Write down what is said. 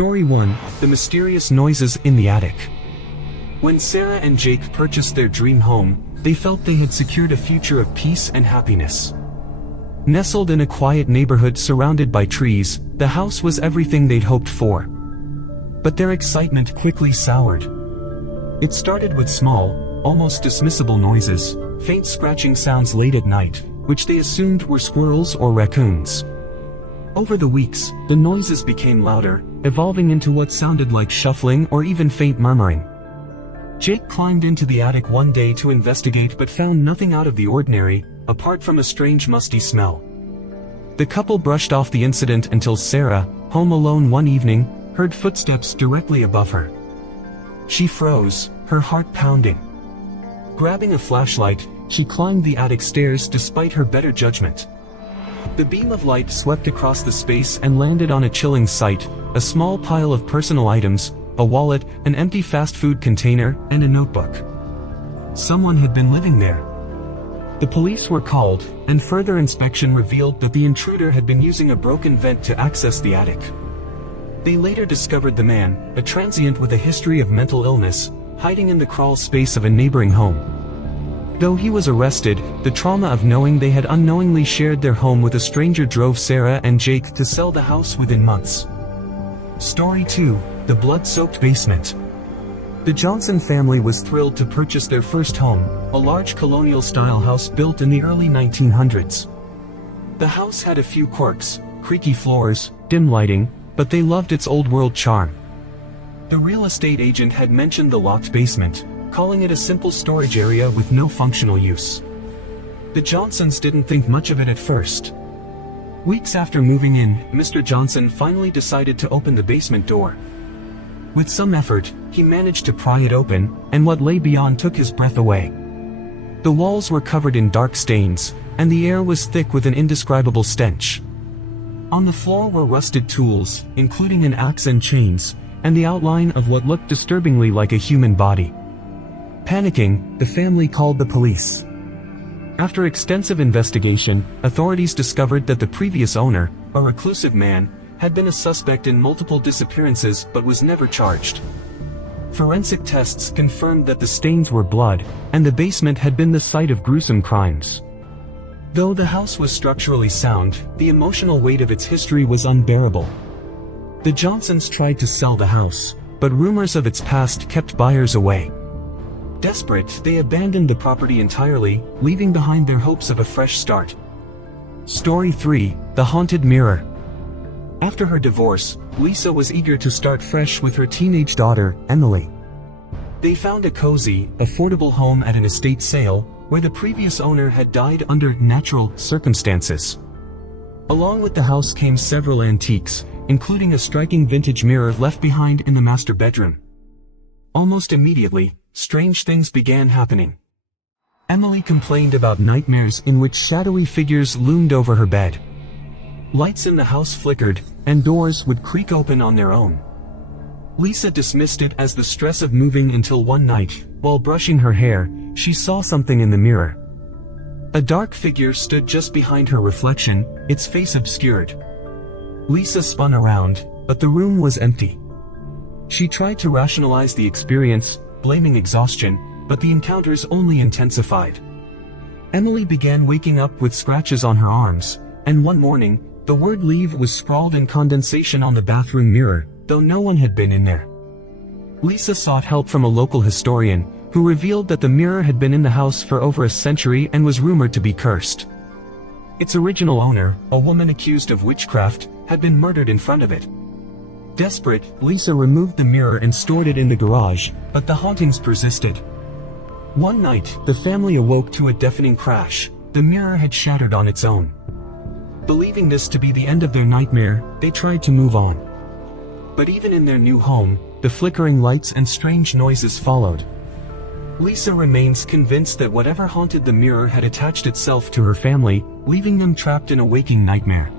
Story 1: The Mysterious Noises in the Attic. When Sarah and Jake purchased their dream home, they felt they had secured a future of peace and happiness. Nestled in a quiet neighborhood surrounded by trees, the house was everything they'd hoped for. But their excitement quickly soured. It started with small, almost dismissible noises, faint scratching sounds late at night, which they assumed were squirrels or raccoons. Over the weeks, the noises became louder, evolving into what sounded like shuffling or even faint murmuring. Jake climbed into the attic one day to investigate but found nothing out of the ordinary, apart from a strange musty smell. The couple brushed off the incident until Sarah, home alone one evening, heard footsteps directly above her. She froze, her heart pounding. Grabbing a flashlight, she climbed the attic stairs despite her better judgment. The beam of light swept across the space and landed on a chilling sight: a small pile of personal items, a wallet, an empty fast food container, and a notebook. Someone had been living there. The police were called, and further inspection revealed that the intruder had been using a broken vent to access the attic. They later discovered the man, a transient with a history of mental illness, hiding in the crawl space of a neighboring home. Though he was arrested, the trauma of knowing they had unknowingly shared their home with a stranger drove Sarah and Jake to sell the house within months. Story 2: The Blood-Soaked Basement. The Johnson family was thrilled to purchase their first home, a large colonial-style house built in the early 1900s. The house had a few quirks: creaky floors, dim lighting, but they loved its old-world charm. The real estate agent had mentioned the locked basement, calling it a simple storage area with no functional use. The Johnsons didn't think much of it at first. Weeks after moving in, Mr. Johnson finally decided to open the basement door. With some effort, he managed to pry it open, and what lay beyond took his breath away. The walls were covered in dark stains, and the air was thick with an indescribable stench. On the floor were rusted tools, including an axe and chains, and the outline of what looked disturbingly like a human body. Panicking, the family called the police. After extensive investigation, authorities discovered that the previous owner, a reclusive man, had been a suspect in multiple disappearances but was never charged. Forensic tests confirmed that the stains were blood, and the basement had been the site of gruesome crimes. Though the house was structurally sound, the emotional weight of its history was unbearable. The Johnsons tried to sell the house, but rumors of its past kept buyers away. Desperate, they abandoned the property entirely, leaving behind their hopes of a fresh start. Story 3: The Haunted Mirror. After her divorce, Lisa was eager to start fresh with her teenage daughter, Emily. They found a cozy, affordable home at an estate sale, where the previous owner had died under natural circumstances. Along with the house came several antiques, including a striking vintage mirror left behind in the master bedroom. Almost immediately, strange things began happening. Emily complained about nightmares in which shadowy figures loomed over her bed. Lights in the house flickered, and doors would creak open on their own. Lisa dismissed it as the stress of moving until one night, while brushing her hair, she saw something in the mirror. A dark figure stood just behind her reflection, its face obscured. Lisa spun around, but the room was empty. She tried to rationalize the experience, blaming exhaustion, but the encounters only intensified. Emily began waking up with scratches on her arms, and one morning, the word "leave" was scrawled in condensation on the bathroom mirror, though no one had been in there. Lisa sought help from a local historian, who revealed that the mirror had been in the house for over a century and was rumored to be cursed. Its original owner, a woman accused of witchcraft, had been murdered in front of it. Desperate, Lisa removed the mirror and stored it in the garage, but the hauntings persisted. One night, the family awoke to a deafening crash. The mirror had shattered on its own. Believing this to be the end of their nightmare, they tried to move on. But even in their new home, the flickering lights and strange noises followed. Lisa remains convinced that whatever haunted the mirror had attached itself to her family, leaving them trapped in a waking nightmare.